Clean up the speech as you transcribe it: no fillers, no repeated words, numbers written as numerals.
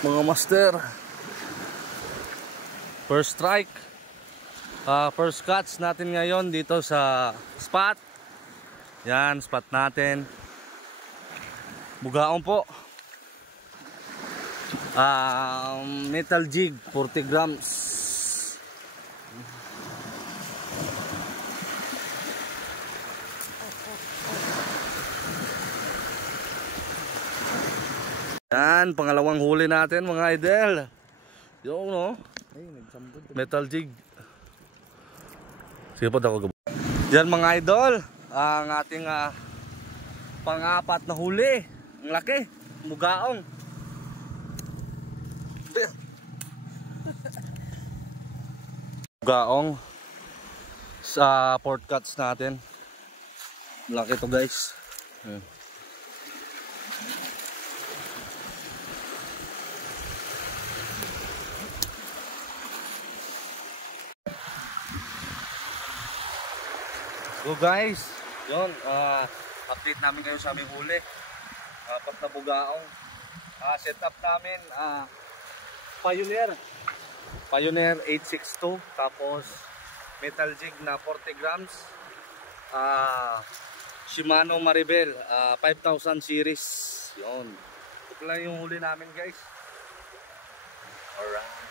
mga master. First strike. First catch natin ngayon dito sa spot. Yan, spot natin. Bugaong po. Metal jig, 40 grams. Yan, pangalawang huli natin mga idol. Yung no, metal jig. Sige po ako. Yan mga idol, ang ating pang-apat na huli. Ang laki, mugaong. Mugaong sa port cuts natin. Laki to guys. So guys, yun, update namin kayo sa aming huli. Apat na bugaong. Setup namin, Pioneer 862, tapos metal jig na 40 grams. Shimano Maribel 5000 series. Yun. Ito lang yung huli namin guys. Alright.